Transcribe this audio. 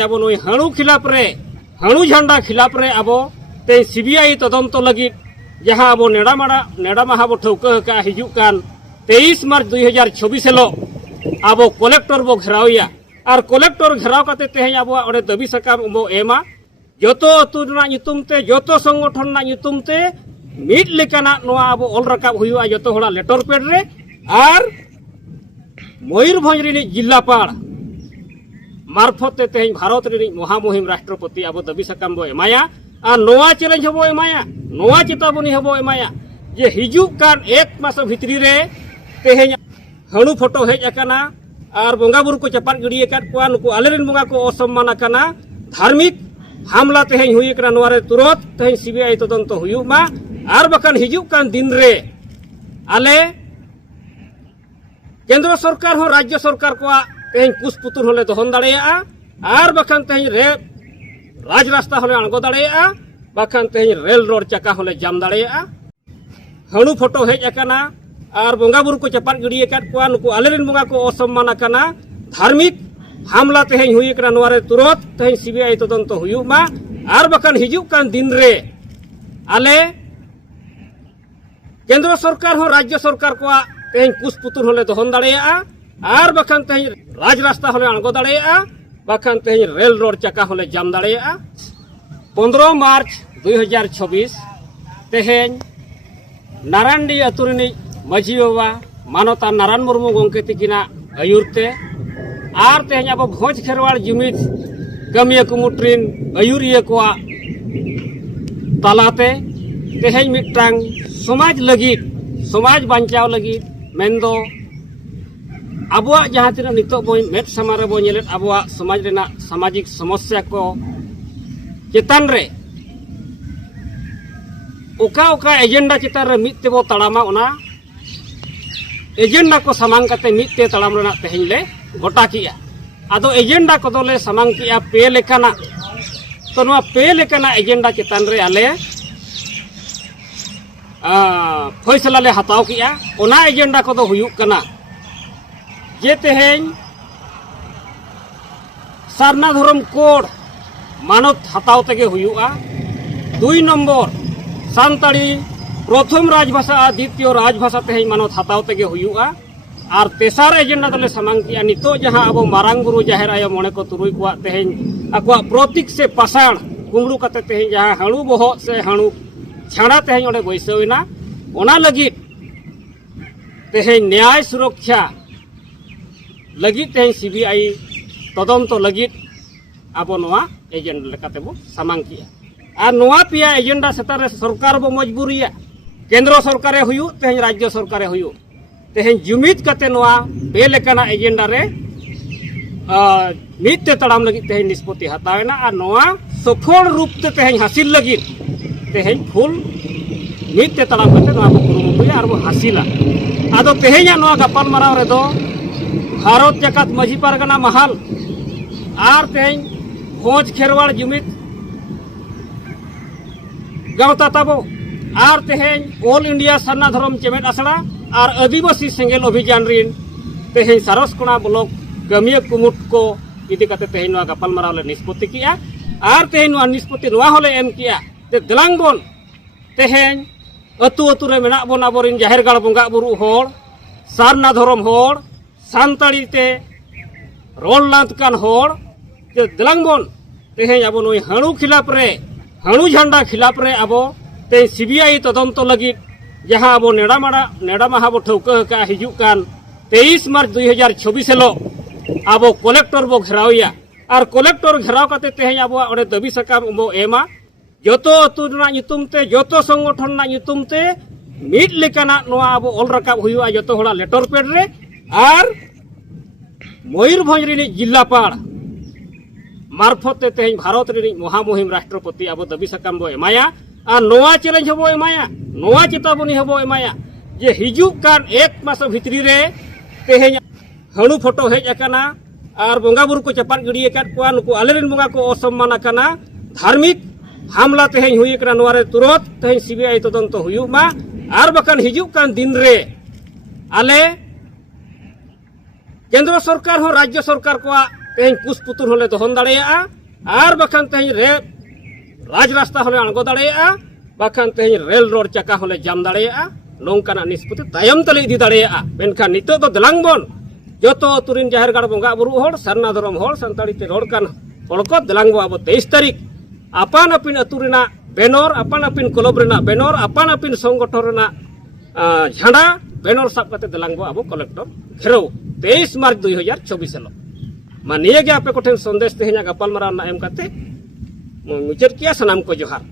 अब नई हाणु खिलाफ रे हाणु झंडा खिलाफ रे अब ते सीबीआई तदंत लगी जहां अब नेड़ा माहा बो ठौका हिजुकान 23 मार्च 2024 हेलो अब कलेक्टर बो घेरावया और कलेक्टर घेराव काते तेहें अब ओडे दाबी सकाम बो एमा जोतो अतु रना नितुम ते जोतो संगठन ना नितुम ते मिट लेकाना नोआ अब ऑल रकाब हुआ जोतो होड़ा लेटर पेड रे और मयूरभंज रिनी जिलापाल मार्फत तेहें भारत रिनी महामुहिम राष्ट्रपति अब दाबी सकाम बो एमाया और नोआ चैलेंज हबो एमाया नोआ चेतावनी हबो एमाया जे हिजुक कान एक मास भितरी रे तेहें हाणु फोटो हेज अकाना और बंगा बुरु को चपाट गिड़ी अकाद कोआ नुकु आलेरेन बंगा को असम्मान अकाना धार्मिक हमला तेहें हुई अकाना नोआ रे तुरंत तेहें सीबीआई तदंत हुयुग मा और बकान हिजुक कान दिन रे आले केंद्र सरकार हो राज्य सरकार को तेहें कुछ पुतुल होले दहन दाड़ेया और बकान तेहें रे राज रास्ता होले आंगो दाड़ेया बकान तेहें रेल रोड चका होले जाम दाड़ेया हाणु फोटो हेज अकाना और बंगा बुरु को चपाट गिड़ी अकाद कोआ नुकु आलेरेन बंगा को असम्मान अकाना धार्मिक हमला तेहें हुई अकाना नोआ रे तुरंत तेहें सीबीआई तदंत हुयुग मा और बकान हिजुक कान दिन रे आले केंद्र सरकार हो राज्य सरकार को तेहें कुछ पुतुल होले दहन दाड़ेया और बकान तेहें राज रास्ता होले आंगो दाड़ेया बकान तेहें रेल रोड चका होले जाम दाड़ेया 15 मार्च 2024 तेहें नारायणी अतुरनी माझी बाबा मानवता नारायण मुर्मू गंके तकिना आयुरते और तेहें अब भोज खेरवाड़ जुमिद कमिया कुमुट्रिन आयुरिया को तालाते तेहें मिट्टांग समाज लगित समाज बांचाव लगित मेंदो अबुआ जहां तिना नितो बो मेट समारे बो नेलेत अबुआ समाज रेना सामाजिक समस्या को चेतान रे ओका ओका एजेंडा चेतान रे मित्ते बो तड़ामा ओना एजेंडा को सामांग काते मित्ते तड़ाम रेना तेहें ले गोटा किया आदो एजेंडा को दोले सामांग किया पे लेकाना तो नोआ पे लेकाना एजेंडा चेतान रे आले फैसला ले हताव किया ओना एजेंडा को दो हुयुक कना जे तेहें सारना धर्म कोड मानत हताव तेगे हुयुआ 2 नंबर सानताड़ी प्रथम राजभाषा द्वितीय राजभाषा तेहें मानत हताव तेगे हुयुआ और तेसार एजेंडा दोले सामांग किया नितो जहां अब मारांग बुरु जाहेर आयो मने को तुरुई को तेहें अकवा प्रतीक से पाषाण कुमड़ू काते तेहें जहां हाणु बोहो से हाणु छाड़ा तेहें ओडे बैसवेना ओना लगित तेहें न्याय सुरक्षा लगित तेहें सीबीआई तदंत लगित अब नोआ एजेंडा लेकाते बो सामांग किया और नोआ पिया एजेंडा सेतारे सरकार बो मजबूरिया केंद्र सरकारे हुयु तेहें राज्य सरकारे हुयु तेहें जुमिद काते नोआ पे लेकाना एजेंडा रे मित्ते तड़ाम लगित तेहें निष्पत्ति हतावेना और नोआ सफल रूप ते तेहें हासिल लगित तेहें फुल मित्ते तड़ाम काते नोआ बो कुरुमुटुया और बो हासिला आदो तेहें नोआ गपाल माराव रे दो भारत जकात माझी पारगाना महाल और तेहें भोज खेरवाड़ जुमिद गावता ताबो और तेहें ऑल इंडिया सारना धर्म चेमेट आसड़ा और आदिवासी सेंगेल अभियान रिन तेहें सारसकोना ब्लॉक कमिया कुमुट को इदी काते तेहें नोआ गपाल माराव ले निष्पत्ति किया और तेहें नोआ निष्पत्ति नोआ होले एम किया ते दलांग बोन तेहें अतु अतु रे मेना बोन आबोरिन जाहेर गाड़ बंगा बुरु होड़ सारना धर्म होड़ सानताड़ी ते रोल लांत कान होड़ ते दलांग बोन तेहें अब नई हाणु खिलाफ रे हाणु झंडा खिलाफ रे अब ते सीबीआई तदंत लगित जहां अब नेड़ा माहा बो ठौका हिजुक कान 23 मार्च 2024 हेलो अब कलेक्टर बो घेरावया और कलेक्टर घेराव काते तेहें अब ओडे दाबी सकाम बो एमा जोतो अतु रना नितुम ते जोतो संगठन ना नितुम ते मिट लेकाना नोआ अब ऑल रकाब हुआ जोतो होड़ा लेटर पेड रे और मयूरभंज रिनी जिलापाल मार्फत तेहें भारत रिनी महामुहिम राष्ट्रपति अब दाबी सकाम बो एमाया और नोआ चैलेंज हबो एमाया नोआ चेतावनी हबो एमाया जे हिजुक कान एक मास भितरी रे तेहें हाणु फोटो हेज अकाना और बंगा बुरु को चपाट गिड़ी अकाद कोआ नुकु आलेरेन बंगा को असम्मान अकाना धार्मिक हमला तेहें हुई अकाना नोआ रे तुरंत तेहें सीबीआई तदंत हुयुग मा और बकान हिजुक कान दिन रे आले केंद्र सरकार हो राज्य सरकार को तेहन कुसपुतुल होले दोहन दाड़ेया आर बखान तेहन रे राज रास्ता होले आंगो दाड़ेया बखान तेहन रेल रोड चका होले जाम दाड़ेया नोंकाना निष्पत्ति तायम तले इदी दाड़ेया मेनखान नितो दो दलांग बोन जोतो तुरिन जाहेर गाड़ बोंगा बुरु होड़ सरना धरम होड़ संताड़ी ते रोड कान होड़को दलांग बो अब 23 तारीख आपान अपिन अतुरिना बेनर आपान अपिन क्लब रेना बेनर आपान अपिन संगठन रेना झंडा बेनर साब कते दलांग बो अब कलेक्टर घेराव 23 मार्च 2024 हिलो मा निये गे आपे कोठेन संदेश तेहेना गपाल मारा एम कते मुचाद किया सनाम को जोहार।